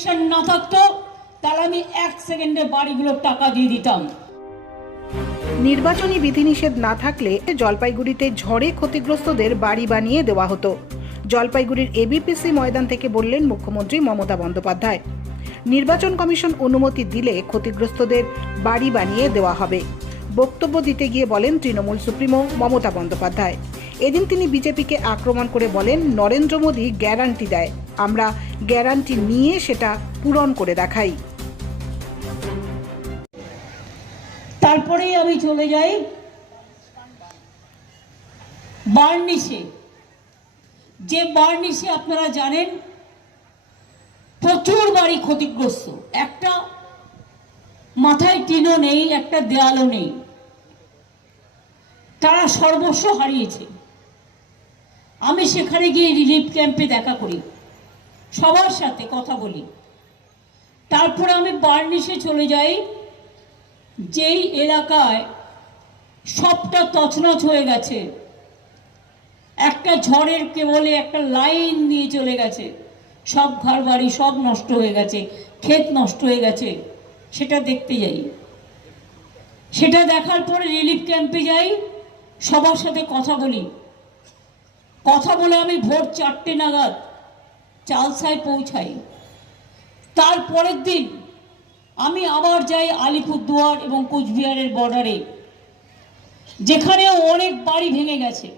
Election না থাকতো, তাহলে আমি এক সেকেন্ডে বাড়িগুলোর টাকা দিয়ে দিতাম। নির্বাচনী বিধিনিষেধ না থাকলে জলপাইগুড়িতে ঝড়ে ক্ষতিগ্রস্তদের বাড়ি বানিয়ে দেওয়া হতো। জলপাইগুড়ির এবিপিসি ময়দান থেকে বললেন মুখ্যমন্ত্রী মমতা বন্দ্যোপাধ্যায়। নির্বাচন কমিশন অনুমতি দিলে ক্ষতিগ্রস্তদের বাড়ি বানিয়ে দেওয়া হবে। বক্তব্য দিতে গিয়ে বলেন তৃণমূল সুপ্রিমো মমতা বন্দ্যোপাধ্যায়। এদিন তিনি বিজেপিকে আক্রমণ করে বলেন, নরেন্দ্র মোদী গ্যারান্টি দেয়। আমরা গ্যারান্টি নিয়ে সেটা পূরণ করে দেখাই। তারপরেই আমি চলে যাই বার্নিশে। যে বার্নিশে আপনারা জানেন, প্রচুর বাড়ি ক্ষতিগ্রস্ত। একটা মাথায় টিনও নেই, একটা দেয়ালও নেই। তারা সর্বস্ব হারিয়েছে। আমি সেখানে গিয়ে রিলিফ ক্যাম্পে দেখা করি। সবার সাথে কথা বলি। তারপরে আমি বার্নিশে চলে যাই, যেই এলাকায় সবটা তছনছ হয়ে গেছে। একটা ঝড়ের কেবলে একটা লাইন দিয়ে চলে গেছে। সব ঘর বাড়ি সব নষ্ট হয়ে গেছে, ক্ষেত নষ্ট হয়ে গেছে, সেটা দেখতে যাই। সেটা দেখার পরে রিলিফ ক্যাম্পে যাই, সবার সাথে কথা বলি। কথা বলে আমি ভোর চারটে নাগাদ চালসায় পৌঁছাই। তারপরের দিন আমি আবার যাই আলিপুরদুয়ার এবং কোচবিহারের বর্ডারে, যেখানে অনেক বাড়ি ভেঙে গেছে।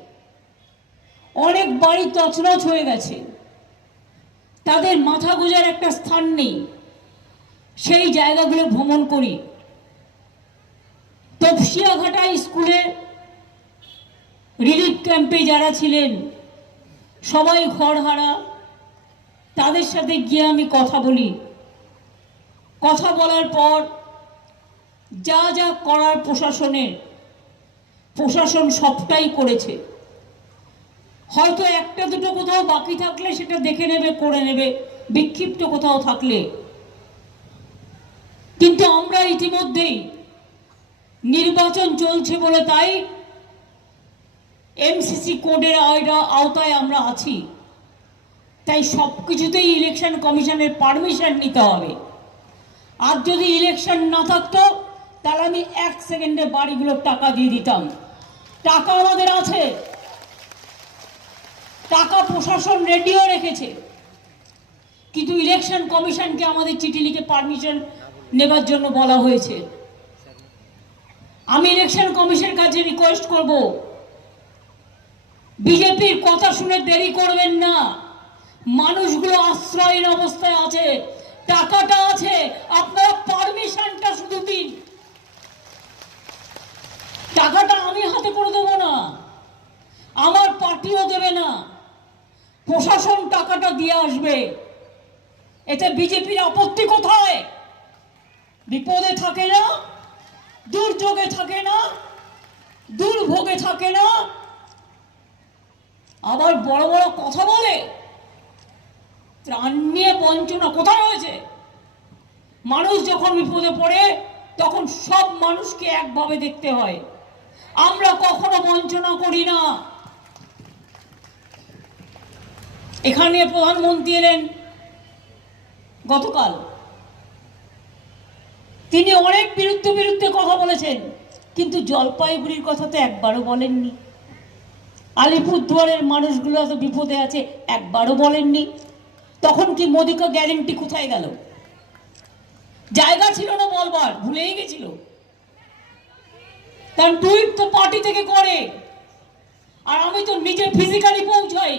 অনেক বাড়ি তছনছ হয়ে গেছে। তাদের মাথা গোজার একটা স্থান নেই। সেই জায়গাগুলো ভ্রমণ করি। তপসিয়াঘাটা স্কুলে রিলিফ ক্যাম্পে যারা ছিলেন, সবাই ঘর হারা তাদের সাথে গিয়ে আমি কথা বলি। কথা বলার পর যা যা করার প্রশাসনের, প্রশাসন সবটাই করেছে। হয়তো একটা দুটো কোথাও বাকি থাকলে সেটা দেখে নেবে, করে নেবে, বিক্ষিপ্ত কোথাও থাকলে। কিন্তু আমরা ইতিমধ্যেই নির্বাচন চলছে বলে তাই এমসিসি কোডের আওতা- আওতায় আমরা আছি। তাই সব কিছুতেই ইলেকশন কমিশনের পারমিশন নিতে হবে। আর যদি ইলেকশন না থাকতো, তাহলে আমি এক সেকেন্ডে বাড়িগুলোর টাকা দিয়ে দিতাম। টাকা আমাদের আছে। টাকা প্রশাসন রেডিও রেখেছে। কিন্তু ইলেকশন কমিশনকে আমাদের চিঠি লিখে পারমিশন নেবার জন্য বলা হয়েছে। আমি ইলেকশন কমিশনের কাছে রিকোয়েস্ট করব। বিজেপির কথা শুনে দেরি করবেন না। মানুষগুলো আশ্রয়হীন অবস্থায় আছে, টাকাটা আছে, আপনারা পারমিশনটা শুধু দিন। টাকাটা আমি হাতে করে দেবো না, আমার পার্টিও দেবে না, প্রশাসন টাকাটা দিয়ে আসবে। এতে বিজেপির আপত্তি কোথায়? বিপদে থাকে না, দুর্যোগে থাকে না, দুর্ভোগে থাকে না। আবার বড় বড় কথা বলে ত্রাণ নিয়ে বঞ্চনা কোথায় হয়েছে মানুষ যখন বিপদে পড়ে, তখন সব মানুষকে একভাবে দেখতে হয়। আমরা কখনো বঞ্চনা করি না। এখানে প্রধানমন্ত্রী এলেন গতকাল। তিনি অনেক বিরুদ্ধে বিরুদ্ধে কথা বলেছেন, কিন্তু জলপাইগুড়ির কথা তো একবারও বলেননি। আলিপুরদুয়ারের মানুষগুলো এত বিপদে আছে, একবারও বলেননি। তখন কি মোদিকা গ্যারেন্টি কোথায় গেল? জায়গা ছিল না বলবার, ভুলেই গেছিল। কারণ টুইট তো পার্টি থেকে করে। আর আমি তো নিজে ফিজিক্যালি পৌঁছাই।